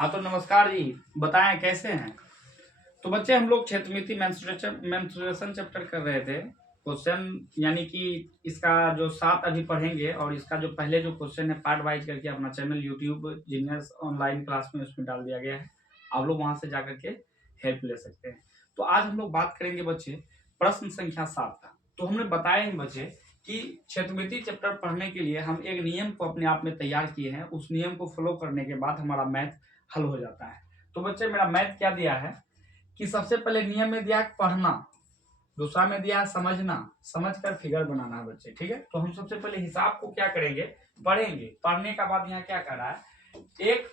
हाँ तो नमस्कार जी, बताएं कैसे हैं। तो बच्चे हम लोग क्षेत्रमिति मेंस्ट्रुएशन चैप्टर कर रहे थे। क्वेश्चन यानी कि इसका जो 7 अभी पढ़ेंगे और इसका जो पहले जो क्वेश्चन है पार्ट वाइज करके अपना channel YouTube genius online class में उसमें डाल दिया गया है। आप लोग वहां से जाकर के हेल्प ले सकते हैं। तो आज हम लोग बात करेंगे बच्चे प्रश्न संख्या 7 का। तो हमने बताया ही बच्चे कि क्षेत्रमिति चैप्टर पढ़ने के लिए हम एक नियम को अपने आप में तैयार किए हैं। उस नियम को फॉलो करने के बाद हमारा मैथ हल हो जाता है। तो बच्चे मेरा मैथ क्या दिया है कि सबसे पहले नियम में दिया है पढ़ना, दूसरा में दिया है समझना, समझ कर फिगर बनाना है बच्चे। ठीक है, तो हम सबसे पहले हिसाब को क्या करेंगे, पढ़ेंगे। पढ़ने का बाद यहाँ क्या कर रहा है, एक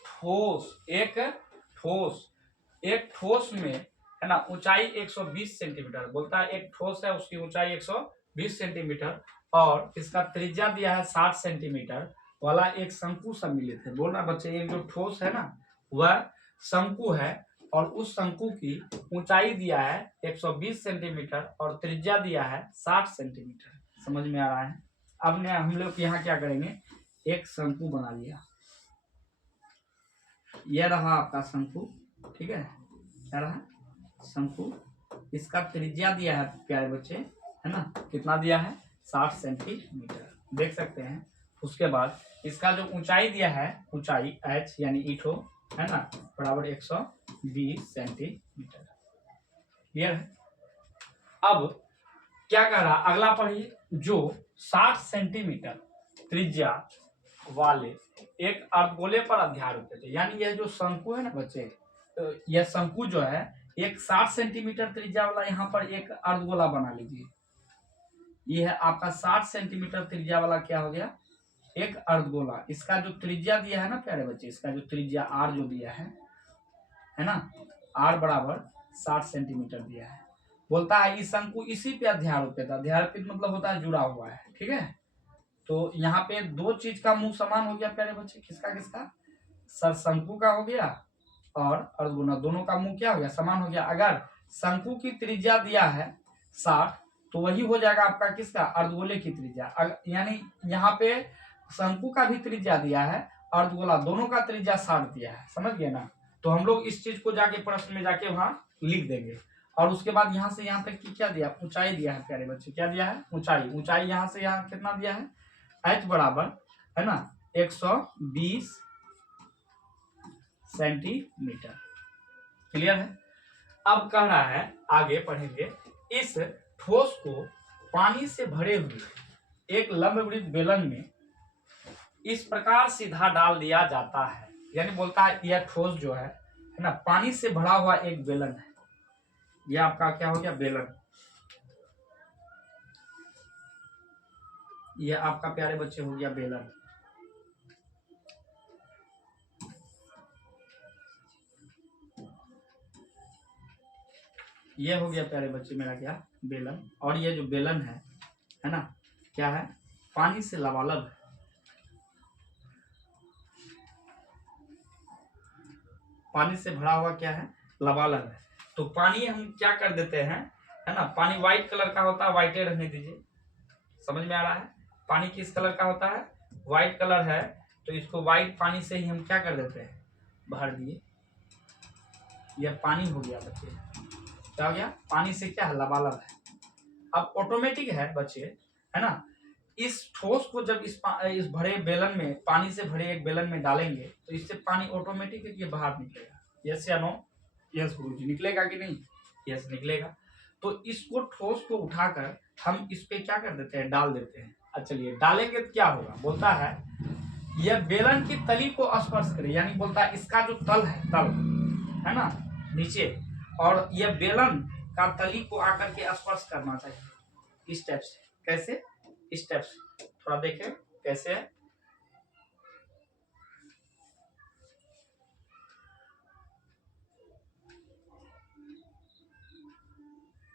ठोस में है ना ऊंचाई 120 सेंटीमीटर बोलता है। एक ठोस है उसकी ऊंचाई 120 सेंटीमीटर और इसका त्रिज्या दिया है 60 सेंटीमीटर वाला एक शंकु सम्मिलित है। बोलना बच्चे एक जो ठोस है ना वह शंकु है और उस शंकु की ऊंचाई दिया है 120 सेंटीमीटर और त्रिज्या दिया है 60 सेंटीमीटर। समझ में आ रहा है। अब ने हम लोग यहाँ क्या करेंगे, एक शंकु बना लिया। यह रहा आपका शंकु, ठीक है, क्या रहा शंकु। इसका त्रिज्या दिया है प्यारे बच्चे, है ना, कितना दिया है 60 सेंटीमीटर, देख सकते हैं। उसके बाद इसका जो ऊंचाई दिया है, ऊंचाई h यानी ईठो है ना बराबर 120 सेंटीमीटर। क्लियर है। अब क्या कर रहा, अगला पढ़िए। जो 60 सेंटीमीटर त्रिज्या वाले एक अर्धगोले पर अध्यारोपित है, यानी यह जो शंकु है ना बच्चे, तो यह शंकु जो है एक 60 सेंटीमीटर त्रिज्या वाला यहाँ पर एक अर्धगोला बना लीजिए। यह है आपका 60 सेंटीमीटर त्रिज्या वाला क्या हो गया, एक अर्धगोला। इसका जो त्रिज्या दिया है ना प्यारे बच्चे, इसका जो त्रिज्या आर जो दिया है ना, आर बराबर 60 सेंटीमीटर दिया है। बोलता है इस शंकु इसी पे अध्यारोपित। अध्यारोपित मतलब होता है जुड़ा हुआ है। ठीक है, तो यहाँ पे दो चीज का मुंह समान हो गया प्यारे बच्चे, किसका किसका, सर शंकु का हो गया और अर्धगोला, दोनों का मुंह क्या हो गया, समान हो गया। अगर शंकु की त्रिज्या दिया है 60 तो वही हो जाएगा आपका किसका, अर्धगोले की त्रिज्या। यानी यहाँ पे शंकु का भी त्रिज्या दिया है, अर्धगोला दोनों का त्रिज्या 60 दिया है। समझ गए ना। तो हम लोग इस चीज को जाके प्रश्न में जाके वहां लिख देंगे। और उसके बाद यहाँ से यहाँ तक की क्या दिया, ऊंचाई दिया है प्यारे बच्चे, क्या दिया है, ऊंचाई। ऊंचाई यहाँ से यहाँ कितना दिया है, h बराबर है ना 120 सेंटीमीटर। क्लियर है। अब कह रहा है आगे पढ़ेंगे, इस ठोस को पानी से भरे हुए एक लंबवृत्त बेलन में इस प्रकार सीधा डाल दिया जाता है। यानी बोलता है यह ठोस जो है ना पानी से भरा हुआ एक बेलन है। यह आपका क्या हो गया, बेलन। यह आपका प्यारे बच्चे हो गया बेलन। यह हो गया प्यारे बच्चे मेरा क्या, बेलन। और ये जो बेलन है ना, क्या है, पानी से लबालब है। पानी से भरा हुआ क्या है, लबालब है। तो पानी हम क्या कर देते हैं, है ना, पानी व्हाइट कलर का होता है, व्हाइटे रहने दीजिए। समझ में आ रहा है। पानी किस कलर का होता है, व्हाइट कलर है, तो इसको व्हाइट पानी से ही हम क्या कर देते हैं, भर दिए। यह पानी हो गया बच्चे, क्या हो गया, पानी से क्या है, लबालब है। अब ऑटोमेटिक है बच्चे, है ना, इस ठोस को जब इस भरे बेलन में, पानी से भरे एक बेलन में डालेंगे तो इससे पानी ऑटोमेटिक ये बाहर निकलेगा। यस या नो, यस गुरुजी, निकलेगा कि नहीं, यस निकलेगा। तो इसको ठोस को उठाकर हम इस पे क्या कर देते हैं, डाल देते हैं। अच्छा चलिए डालेंगे तो क्या होगा, बोलता है यह बेलन की तली को स्पर्श करे। यानी बोलता है इसका जो तल है, तल है ना नीचे, और यह बेलन का तली को आकर के स्पर्श करना चाहिए इस टाइप से। कैसे, इस टाइप से, थोड़ा देखें कैसे है।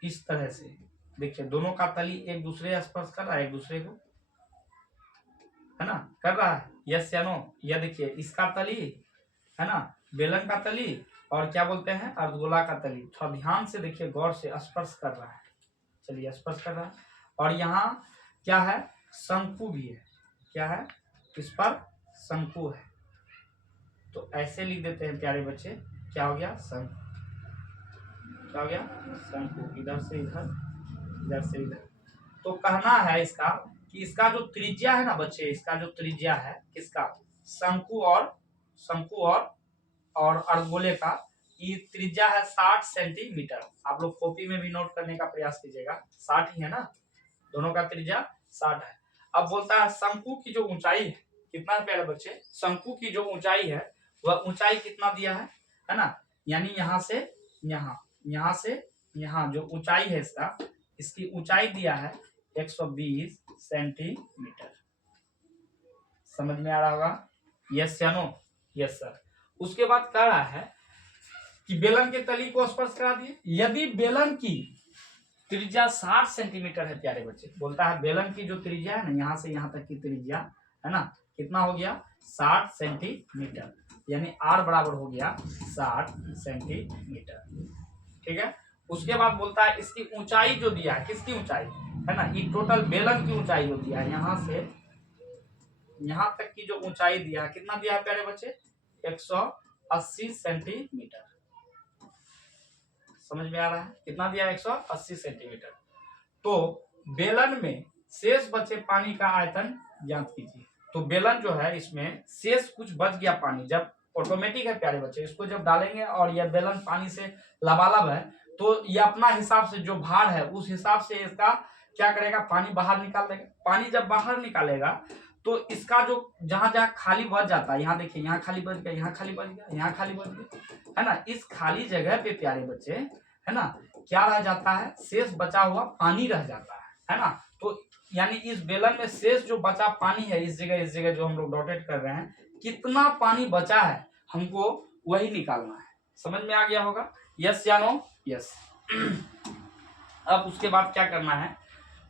इस तरह से देखिए, दोनों का तली एक दूसरे स्पर्श कर रहा है, एक दूसरे को, है ना, कर रहा है। यस या नो। यह देखिए इसका तली है ना, बेलन का तली, और क्या बोलते हैं, अर्धगोला का तली। थोड़ा ध्यान से देखिए, गौर से, स्पर्श कर रहा है। चलिए स्पर्श कर रहा है। और यहाँ क्या है, शंकु भी है। क्या है, इस पर शंकु है। तो ऐसे लिख देते हैं प्यारे बच्चे, क्या हो गया, शंकु, क्या हो गया, शंकु, इधर से इधर, इधर से इधर। तो कहना है इसका कि इसका जो त्रिज्या है ना बच्चे, इसका जो त्रिज्या है किसका, शंकु और अर्धगोले का, ये त्रिज्या है 60 सेंटीमीटर। आप लोग कॉपी में भी नोट करने का प्रयास कीजिएगा, 60 ही है ना, दोनों का त्रिज्या 60 है। अब बोलता है शंकु की जो ऊंचाई है कितना है प्यारे बच्चे, शंकु की जो ऊंचाई है वह ऊंचाई कितना दिया है ना, यानी यहाँ से यहाँ, यहाँ से यहाँ जो ऊंचाई है इसका, इसकी ऊंचाई दिया है 120 सेंटीमीटर। समझ में आ रहा होगा, यस या नो, यस सर। उसके बाद कह रहा है कि बेलन के तली को स्पर्श करा दिए। यदि बेलन की त्रिज्या 60 सेंटीमीटर है प्यारे बच्चे, बोलता है बेलन की जो त्रिज्या है ना, यहाँ से यहाँ तक की त्रिज्या है ना, कितना हो गया, 60 सेंटीमीटर, यानी आर बराबर हो गया 60 सेंटीमीटर, ठीक है। उसके बाद बोलता है इसकी ऊंचाई जो दिया है, किसकी ऊंचाई है ना, ये टोटल बेलन की ऊंचाई जो दिया है, यहाँ से यहाँ तक की जो ऊंचाई दिया है, कितना दिया है प्यारे बच्चे, 180 सेंटीमीटर। समझ में आ रहा है, कितना दिया है, 180 सेंटीमीटर। तो बेलन में शेष बचे पानी का आयतन ज्ञात कीजिए। तो बेलन जो है इसमें शेष कुछ बच गया पानी, जब ऑटोमेटिक है प्यारे बच्चे, इसको जब डालेंगे और यह बेलन पानी से लबालब है, तो ये अपना हिसाब से जो भार है उस हिसाब से इसका क्या करेगा, पानी बाहर निकाल देगा। पानी जब बाहर निकालेगा तो इसका जो जहां जहां खाली बच जाता है, यहाँ देखिए, यहाँ खाली बच गया, यहाँ खाली बच गया, यहाँ खाली बच गया, है ना, इस खाली जगह पे प्यारे बच्चे, है ना, क्या रह जाता है, शेष बचा हुआ पानी रह जाता है ना। तो यानी इस बेलन में शेष जो बचा पानी है, इस जगह जो हम लोग डॉटेड कर रहे हैं, कितना पानी बचा है हमको वही निकालना है। समझ में आ गया होगा, यस या नो, यस। अब उसके बाद क्या करना है,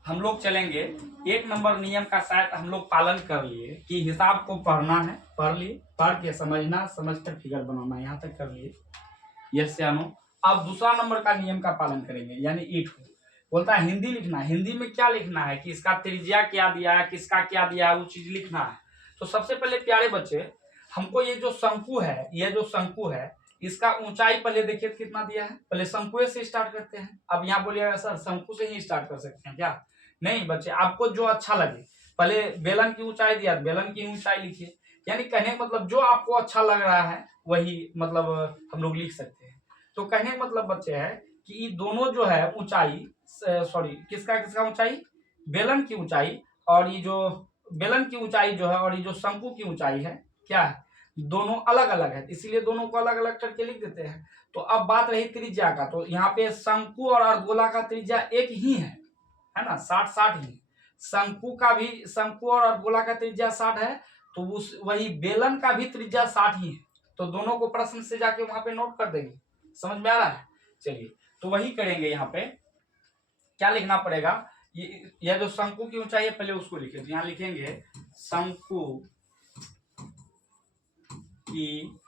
हम लोग चलेंगे 1 नंबर नियम का शायद हम लोग पालन कर लिए कि हिसाब को पढ़ना है, पढ़ लिए, पढ़ के समझना, समझकर फिगर बनाना, यहाँ तक कर लिए, यस या नो। अब दूसरा नंबर का नियम का पालन करेंगे, यानी ईट हो, बोलता है हिंदी लिखना है। हिंदी में क्या लिखना है कि इसका त्रिज्या क्या दिया है, किसका क्या दिया है, वो चीज लिखना है। तो सबसे पहले प्यारे बच्चे हमको ये जो शंकु है, ये जो शंकु है, इसका ऊंचाई पहले देखिए कितना दिया है, पहले शंकु से स्टार्ट करते हैं। अब यहाँ बोलिएगा सर शंकु से ही स्टार्ट कर सकते हैं क्या, नहीं बच्चे, आपको जो अच्छा लगे, पहले बेलन की ऊंचाई दिया, बेलन की ऊंचाई लिखिए, यानी कहने का मतलब जो आपको अच्छा लग रहा है वही मतलब हम लोग लिख सकते हैं। तो कहने का मतलब बच्चे है कि ये दोनों जो है ऊंचाई, सॉरी किसका किसका ऊंचाई, बेलन की ऊंचाई, और ये जो बेलन की ऊंचाई जो है और ये जो शंकु की ऊंचाई है, क्या है, दोनों अलग अलग है, इसीलिए दोनों को अलग अलग करके लिख देते हैं। तो अब बात रही त्रिज्या का, तो यहाँ पे शंकु और अर्धगोला का त्रिज्या एक ही है ना, 60-60 ही। शंकु और अर्धगोला का त्रिज्या 60 है, तो उस वही बेलन का भी त्रिज्या 60 ही है। तो दोनों को प्रश्न से जाके वहां पे नोट कर देंगे। समझ में आ रहा है, चलिए तो वही करेंगे। यहाँ पे क्या लिखना पड़ेगा, ये जो शंकु की ऊंचाई है पहले उसको लिखे, तो यहाँ लिखेंगे शंकु की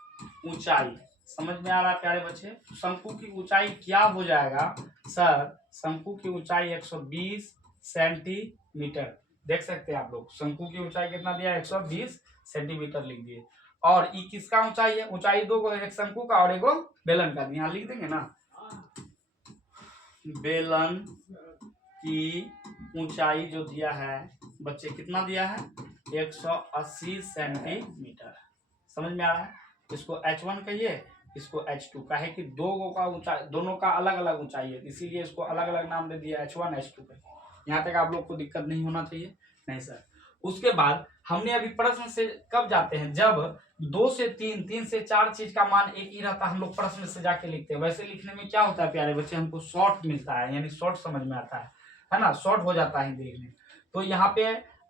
ऊंचाई। समझ में आ रहा है प्यारे बच्चे, शंकु की ऊंचाई क्या हो जाएगा सर, शंकु की ऊंचाई 120 सेंटीमीटर। देख सकते हैं आप लोग, शंकु की ऊंचाई कितना दिया, 120 सेंटीमीटर लिख दिए। और ये किसका ऊंचाई है, ऊंचाई दो को, एक शंकु का और एक बेलन का, यहाँ लिख देंगे ना, बेलन की ऊंचाई जो दिया है बच्चे, कितना दिया है, 180 सेंटीमीटर। समझ में आ रहा है, इसको H1 कहिए, इसको H2 का है कि दो का ऊंचाई, दोनों का अलग अलग ऊंचाई है, इसीलिए इसको अलग अलग नाम दे दिया, H1 H2 का। यहाँ तक आप लोग को दिक्कत नहीं होना चाहिए, नहीं सर। उसके बाद हमने अभी प्रश्न से कब जाते हैं, जब 2 से 3, 3 से 4 चीज का मान एक ही रहता है, हम लोग प्रश्न से जाके लिखते हैं। वैसे लिखने में क्या होता है प्यारे बच्चे, हमको शॉर्ट मिलता है, यानी शॉर्ट समझ में आता है ना, शॉर्ट हो जाता है देखने। तो यहाँ पे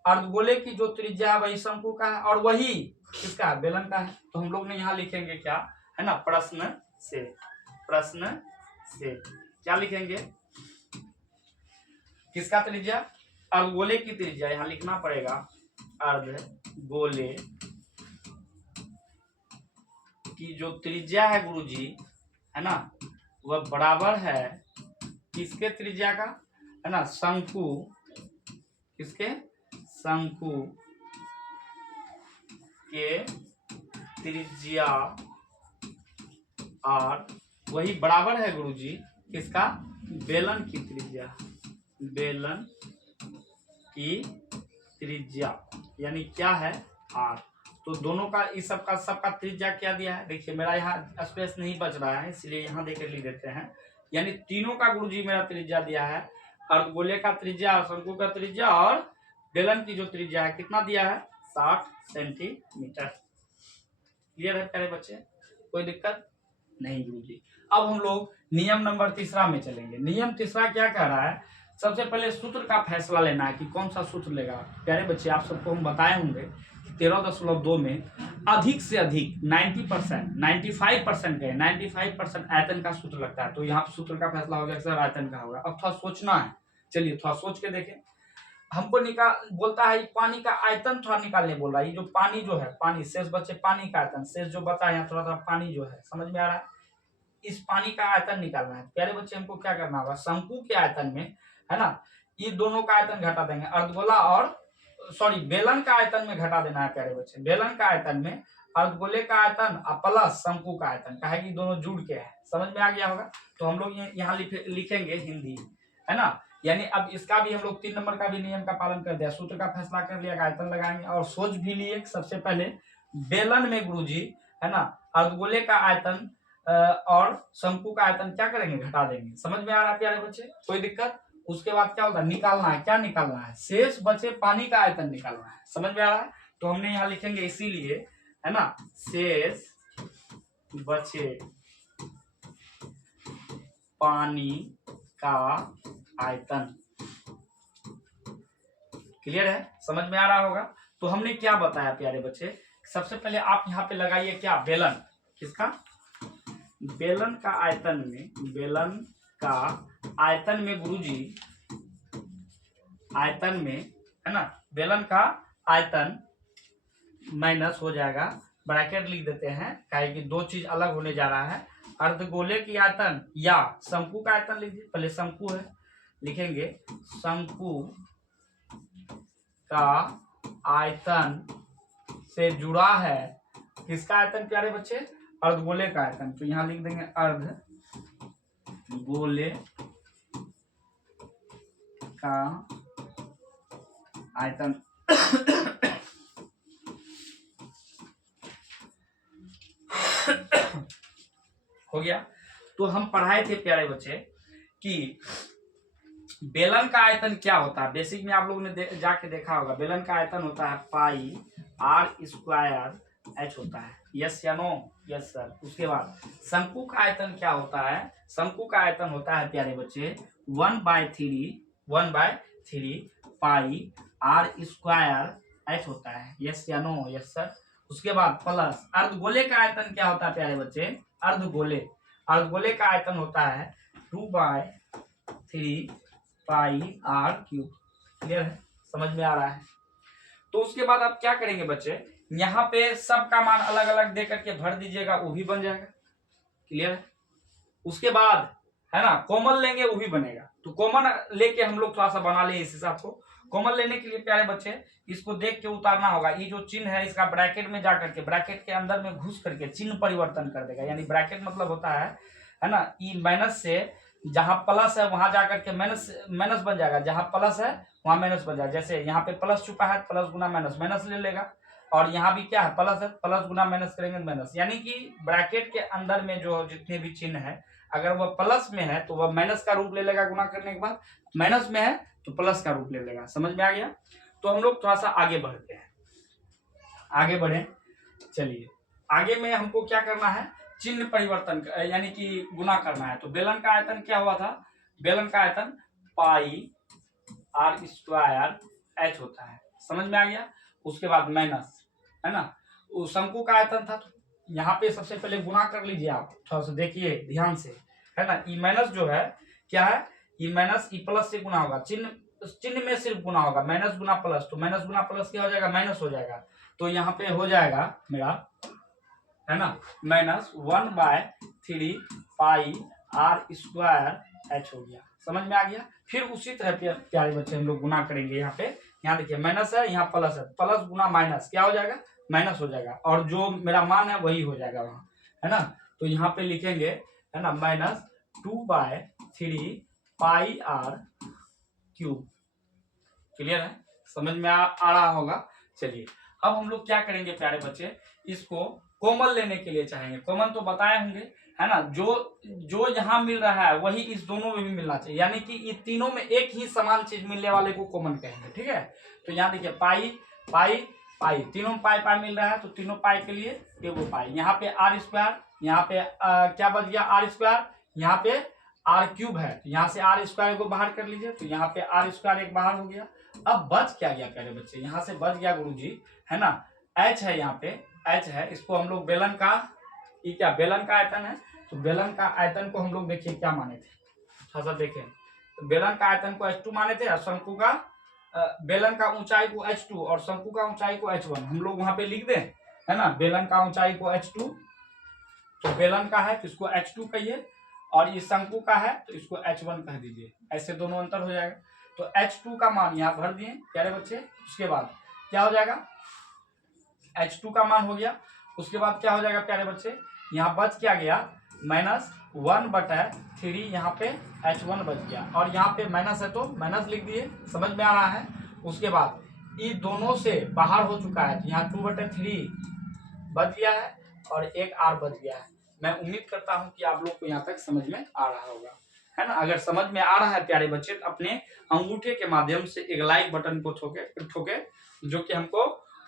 अर्धगोले की जो त्रिज्या है वही शंकु का है, और वही किसका है, बेलन का है। तो हम लोग ने यहाँ लिखेंगे क्या है ना, प्रश्न से क्या लिखेंगे, किसका त्रिज्या, अर्धगोले की त्रिज्या, यहाँ लिखना पड़ेगा अर्धगोले की जो त्रिज्या है गुरुजी, है ना, वह बराबर है किसके त्रिज्या का, है ना, शंकु, किसके, शंकु के त्रिज्या आर वही बराबर है गुरुजी किसका, बेलन की त्रिज्या, बेलन की त्रिज्या यानी क्या है आर। तो दोनों का इस सबका त्रिज्या क्या दिया है, देखिए मेरा यहाँ स्पेस नहीं बच रहा है इसलिए यहाँ देकर लिख देते हैं। यानी तीनों का गुरुजी मेरा त्रिज्या दिया है, अर्धगोले का त्रिज्या, शंकु का त्रिज्या और बेलन की जो त्रिज्या है कितना दिया है, 60 सेंटीमीटर। क्लियर है प्यारे बच्चे, कोई दिक्कत नहीं गुरुजी। अब हम लोग नियम नंबर तीसरा में चलेंगे। नियम तीसरा क्या कह रहा है, सबसे पहले सूत्र का फैसला लेना है कि कौन सा सूत्र लेगा। प्यारे बच्चे आप सबको हम बताए होंगे 13.2 में अधिक से अधिक 90%, 95% है, 95% आयतन का सूत्र लगता है। तो यहाँ सूत्र का फैसला हो गया सर आयतन का होगा। अब थोड़ा सोचना है, चलिए थोड़ा सोच के देखें। हमको निकाल बोलता है पानी का आयतन थोड़ा निकालने बोल रहा है। ये जो पानी जो है, पानी शेष बचे पानी का आयतन, शेष जो बचा है थोड़ा सा पानी जो है, समझ में आ रहा है, इस पानी का आयतन निकालना है। प्यारे बच्चे हमको क्या करना होगा, शंकु के आयतन में है ना, ये दोनों का आयतन घटा देंगे, अर्धगोला और सॉरी बेलन का आयतन में घटा देना है प्यारे बच्चे। बेलन का आयतन में अर्धगोले का आयतन और प्लस शंकु का आयतन, कहे कि दोनों जुड़ के है, समझ में आ गया होगा। तो हम लोग यहाँ लिखेंगे हिंदी है ना। यानी अब इसका भी हम लोग 3 नंबर का भी नियम का पालन कर दिया, सूत्र का फैसला कर लिया, आयतन लगाएंगे और सोच भी लिए। सबसे पहले बेलन में गुरुजी है ना अर्धगोले का आयतन और शंकु का आयतन क्या करेंगे, घटा देंगे। समझ में आ रहा है प्यारे बच्चे, कोई दिक्कत। उसके बाद क्या होगा, निकालना है, क्या निकालना है, शेष बचे पानी का आयतन निकालना है। समझ में आ रहा है, तो हमने यहाँ लिखेंगे इसीलिए है ना, शेष बचे पानी का आयतन। क्लियर है, समझ में आ रहा होगा। तो हमने क्या बताया प्यारे बच्चे, सबसे पहले आप यहाँ पे लगाइए क्या, बेलन, किसका, बेलन का आयतन में, बेलन का आयतन में गुरुजी, आयतन में है ना, बेलन का आयतन माइनस हो जाएगा, ब्रैकेट लिख देते हैं, काहे कि दो चीज अलग होने जा रहा है। अर्धगोले की आयतन या शंकु का आयतन लिखिए, पहले शंकु है, लिखेंगे शंकु का आयतन से जुड़ा है किसका आयतन प्यारे बच्चे, अर्धगोले का आयतन। तो यहां लिख देंगे अर्धगोले का आयतन। हो गया। तो हम पढ़ाए थे प्यारे बच्चे कि बेलन का आयतन क्या होता है, बेसिक में आप लोगों ने जाके देखा होगा। बेलन का आयतन होता है पाई आर स्क्वायर एच होता है, यस या नो, यस सर। उसके बाद शंकु का आयतन क्या होता है, शंकु का आयतन होता है प्यारे बच्चे 1/3 पाई आर स्क्वायर एच होता है, यस या नो, यस सर। उसके बाद प्लस अर्धगोले का आयतन क्या होता है प्यारे बच्चे, अर्धगोले का आयतन होता है 2/3 पाई आर क्यूब। क्लियर है, समझ में आ रहा है। तो उसके बाद आप क्या करेंगे बच्चे, यहाँ पे सबका मान अलग अलग दे करके भर दीजिएगा, वो भी बन जाएगा। क्लियर है। उसके बाद है ना कॉमन लेंगे, वो भी बनेगा। तो कॉमन लेके हम लोग थोड़ा सा बना ले इस हिसाब को। कॉमन लेने के लिए प्यारे बच्चे इसको देख के उतारना होगा। ये जो चिन्ह है इसका ब्रैकेट में जा करके, ब्रैकेट के अंदर में घुस करके चिन्ह परिवर्तन कर देगा। यानी ब्रैकेट मतलब होता है ना, ई माइनस से जहां प्लस है वहां जाकर के माइनस बन जाएगा, जहां प्लस है वहां माइनस बन जाएगा। जैसे यहाँ पे प्लस छुपा है, प्लस गुना माइनस, माइनस ले लेगा। और यहाँ भी क्या है, प्लस है, प्लस गुना माइनस करेंगे माइनस। यानी कि ब्रैकेट के अंदर में जो जितने भी चिन्ह है, अगर वह प्लस में है तो वह माइनस का रूप ले लेगा गुना करने के बाद, माइनस में है तो प्लस का रूप ले लेगा। समझ में आ गया। तो हम लोग थोड़ा सा आगे बढ़ते हैं, आगे बढ़े। चलिए आगे में हमको क्या करना है, चिन्ह परिवर्तन यानी कि गुना करना है। तो बेलन का आयतन क्या हुआ था, बेलन का आयतन पाई आर स्क्वायर एच होता है। समझ में आ गया। उसके बाद माइनस है ना, शंकु का आयतन था। तो यहाँ पे सबसे पहले गुना कर लीजिए आप, थोड़ा सा देखिए ध्यान से है ना। ई माइनस जो है क्या है, ई माइनस ई प्लस से गुना होगा, चिन्ह में सिर्फ गुना होगा, माइनस गुना प्लस। तो माइनस गुना प्लस क्या हो जाएगा, माइनस हो जाएगा। तो यहाँ पे हो जाएगा मेरा है ना minus 1/3 pi R square H हो गया। समझ में आ गया। फिर उसी तरह प्यारे बच्चे हम लोग गुना करेंगे। यहाँ पे यहाँ देखिए माइनस है, यहाँ प्लस है, प्लस गुना माइनस क्या हो जाएगा, माइनस हो जाएगा और जो मेरा मान है वही हो जाएगा वहाँ, है ना। तो यहाँ पे लिखेंगे, है ना, -2/3 पाई आर क्यूब। क्लियर है, समझ में आ रहा होगा। चलिए अब हम लोग क्या करेंगे प्यारे बच्चे, इसको कॉमन लेने के लिए चाहेंगे। कॉमन तो बताए होंगे, है ना, जो यहाँ मिल रहा है वही इस दोनों में भी मिलना चाहिए, यानी कि ये तीनों में एक ही समान चीज मिलने वाले को कॉमन कहेंगे। ठीक है, तो यहाँ देखिए पाई पाई पाई, तीनों पाई पाई मिल रहा है, तो तीनों पाई के लिए एगो पाई। यहाँ पे आर स्क्वायर, यहाँ पे क्या बच गया आर स्क्वायर, यहाँ पे आर क्यूब है, यहाँ से आर स्क्वायर को बाहर कर लीजिए, तो यहाँ पे आर स्क्वायर एक बाहर हो गया। अब बच क्या गया प्यारे बच्चे, यहाँ से बच गया गुरुजी, है ना, एच है, यहाँ पे एच है, इसको हम लोग बेलन का, ये क्या बेलन का आयतन है, तो बेलन का आयतन को हम लोग देखिए क्या माने थे, थोड़ा सा देखें, तो बेलन का आयतन को h2 माने थे और शंकु का बेलन का ऊंचाई को h2 और शंकु का ऊंचाई को h1 हम लोग वहां पे लिख दें, है ना। बेलन का ऊंचाई को h2, तो बेलन का है तो इसको h2 कहिए, और ये शंकु का है तो इसको h1 कह दीजिए, ऐसे दोनों अंतर हो जाएगा। तो h2 का मान यहाँ भर दिए प्यारे बच्चे, उसके बाद क्या हो जाएगा, h2 का मान हो गया, उसके बाद क्या हो जाएगा प्यारे बच्चे, यहाँ बच क्या गया -1/3, यहाँ पे h1 बच गया, और यहाँ पे माइनस है तो माइनस लिख दिए, समझ में आ रहा है। उसके बाद ये दोनों से बाहर हो चुका है, तो यहाँ 2/3 बच गया है और एक r बच गया है। मैं उम्मीद करता हूँ कि आप लोग को यहाँ तक समझ में आ रहा होगा, है ना। अगर समझ में आ रहा है प्यारे बच्चे, तो अपने अंगूठे के माध्यम से एक लाइक बटन को ठोके, जो कि हमको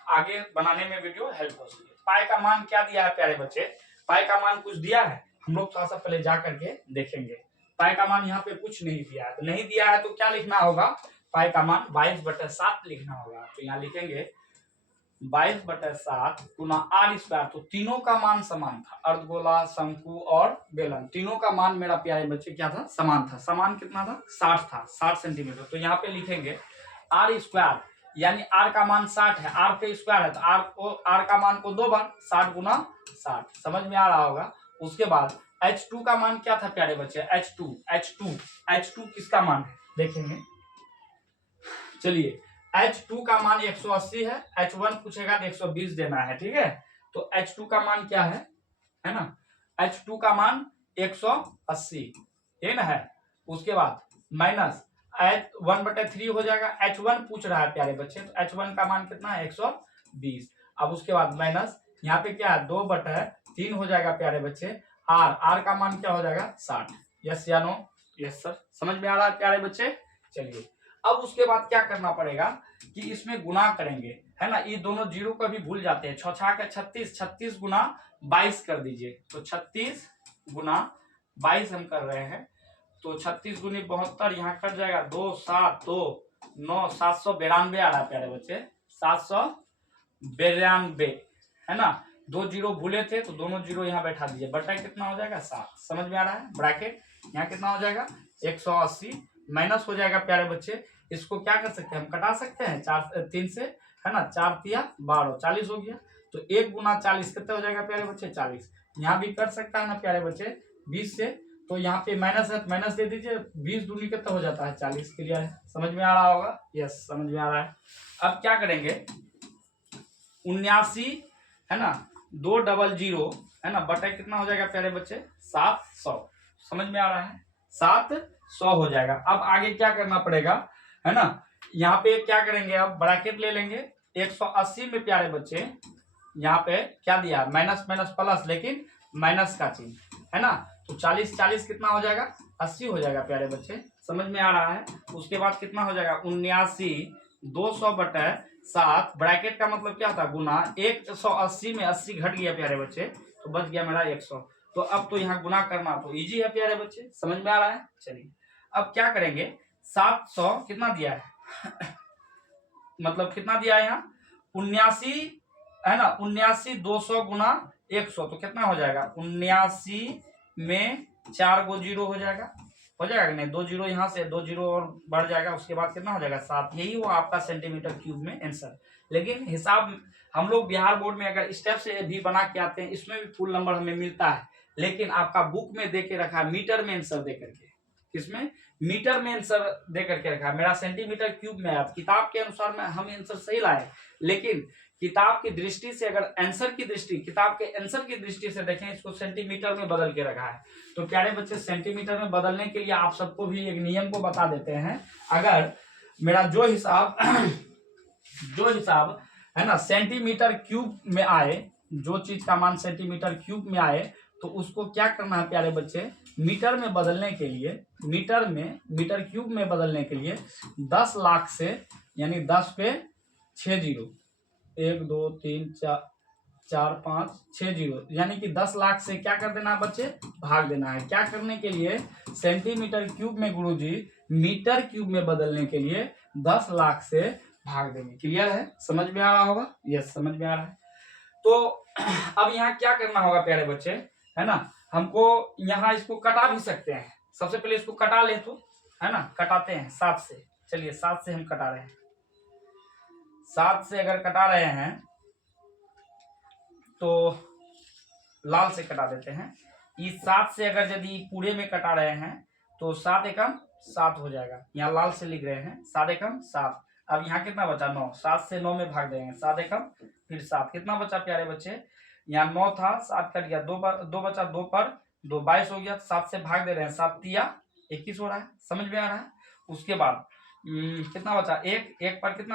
आगे बनाने में वीडियो हेल्प हो सके। पाई का मान क्या दिया है प्यारे बच्चे, पाई का मान कुछ दिया है, हम लोग थोड़ा सा पहले जा करके देखेंगे। पाई का मान यहाँ पे कुछ नहीं दिया है, तो नहीं दिया है तो क्या लिखना होगा, पाई का मान 22/7 लिखना होगा। तो यहाँ लिखेंगे 22/7 गुना आर स्क्वायर, तो तीनों का मान समान था, अर्धगोला, शंकु और बेलन, तीनों का मान मेरा प्यारे बच्चे क्या था, समान था। समान कितना था, 60 था, 60 सेंटीमीटर। तो यहाँ पे लिखेंगे आर स्क्वायर, यानी आर का मान 60 है, आर पे स्क्वायर है, तो आर का मान को 2 बार 60 गुना 60, समझ में आ रहा होगा। उसके बाद h2 का मान क्या था प्यारे बच्चे, h2 किसका मान है देखेंगे। चलिए h2 का मान 180 है, h1 पूछेगा तो 120 देना है, ठीक है। तो h2 का मान क्या है ना, h2 का मान 180, ये ना है। उसके बाद माइनस 1/3 हो जाएगा, h1 पूछ रहा है प्यारे बच्चे, तो h1 का मान कितना है 120। अब उसके बाद माइनस यहाँ पे क्या है 2/3 हो जाएगा प्यारे बच्चे, r का मान क्या हो जाएगा 60। यस या नो, यस सर, समझ में आ रहा है प्यारे बच्चे। चलिए अब उसके बाद क्या करना पड़ेगा कि इसमें गुना करेंगे, है ना, ये दोनों जीरो का भी भूल जाते हैं, 6 का 36, 36 गुना 22 कर दीजिए, तो 36 गुना 22 हम कर रहे हैं, तो 36 गुनी 72, यहाँ कट जाएगा 2 7 2 9 792 आ रहा है प्यारे बच्चे, 792, है ना। 2 जीरो भूले थे तो दोनों जीरो यहाँ बैठा दीजिए, बटा कितना हो जाएगा 7, समझ में आ रहा है। ब्रैकेट यहाँ कितना हो जाएगा 180, माइनस हो जाएगा प्यारे बच्चे, इसको क्या कर सकते हैं हम, कटा सकते हैं 3 से, है ना, 4 तिया 12, 40 हो गया। तो 1 गुना 40 कितना हो जाएगा प्यारे बच्चे 40, यहाँ भी कर सकता है ना प्यारे बच्चे 20 से, तो यहाँ पे माइनस है माइनस दे दीजिए, 20 दूनी कितना हो जाता है 40, क्लियर है, समझ में आ रहा होगा, यस समझ में आ रहा है। अब क्या करेंगे 79, है ना, 200, है ना, बटा कितना हो जाएगा प्यारे बच्चे 700, समझ में आ रहा है, 700 हो जाएगा। अब आगे क्या करना पड़ेगा, है ना, यहाँ पे क्या करेंगे, अब ब्रैकेट ले लेंगे 180 में प्यारे बच्चे, यहाँ पे क्या दिया माइनस माइनस प्लस, लेकिन माइनस का चिन्ह, है ना, तो 40 40 कितना हो जाएगा 80 हो जाएगा प्यारे बच्चे, समझ में आ रहा है। उसके बाद कितना हो जाएगा 79, 200/7, ब्रैकेट का मतलब क्या था गुना, 180 में 80 घट गया प्यारे बच्चे, तो बच गया मेरा 100। तो अब तो यहाँ गुना करना तो इजी है प्यारे बच्चे, समझ में आ रहा है। चलिए अब क्या करेंगे 700 कितना दिया है मतलब कितना दिया है यहाँ 79, है ना, 79 200 गुना 100, तो कितना हो जाएगा 79 में 4 गो जीरो हो जाएगा कि नहीं, 2 जीरो यहाँ से 2 जीरो और बढ़ जाएगा, उसके बाद कितना हो जाएगा 7, यही वो आपका सेंटीमीटर क्यूब में आंसर। लेकिन हिसाब हम लोग बिहार बोर्ड में अगर स्टेप से भी बना के आते हैं, इसमें भी फुल नंबर हमें मिलता है, लेकिन आपका बुक में दे के रखा है मीटर में आंसर दे करके, किसमें मीटर में आंसर दे करके रखा है, मेरा सेंटीमीटर क्यूब में है। किताब के अनुसार में हम आंसर सही लाए, लेकिन किताब की दृष्टि से अगर आंसर की दृष्टि, किताब के आंसर की दृष्टि से देखें, इसको सेंटीमीटर में बदल के रखा है। तो प्यारे बच्चे सेंटीमीटर में बदलने के लिए आप सबको भी एक नियम को बता देते हैं। अगर मेरा जो हिसाब है ना सेंटीमीटर क्यूब में आए, जो चीज का मान सेंटीमीटर क्यूब में आए, तो उसको क्या करना है प्यारे बच्चे, मीटर में बदलने के लिए, मीटर क्यूब में बदलने के लिए 10 लाख से, यानी 10 पे 6 जीरो, 1 2 3 4 5 6 जीरो, यानी कि 10 लाख से क्या कर देना है बच्चे, भाग देना है। क्या करने के लिए, सेंटीमीटर क्यूब में गुरुजी मीटर क्यूब में बदलने के लिए 10 लाख से भाग देंगे। क्लियर है, समझ में आ रहा होगा? यस, समझ में आ रहा है। तो अब यहाँ क्या करना होगा प्यारे बच्चे, है ना, हमको यहाँ इसको कटा भी सकते हैं। सबसे पहले इसको कटा ले, तो है ना, कटाते हैं 7 से। चलिए 7 से हम कटा रहे हैं। 7 से अगर कटा रहे हैं तो लाल से कटा देते हैं। इस 7 से अगर यदि पूरे में कटा रहे हैं तो 7 एकम 7 हो जाएगा। यहाँ लाल से लिख रहे हैं 7 एकम 7। अब यहाँ कितना बचा, 9। 7 से 9 में भाग देंगे, 7 एकम फिर 7, कितना बचा प्यारे बच्चे, यहाँ 9 था, 7 कट गया, 2 बचा, 2 पर 2 22 हो गया। 7 से भाग दे रहे हैं, 7 तिया 21 हो रहा है। समझ में आ रहा है? उसके बाद कितना बचा, 1 पर कितना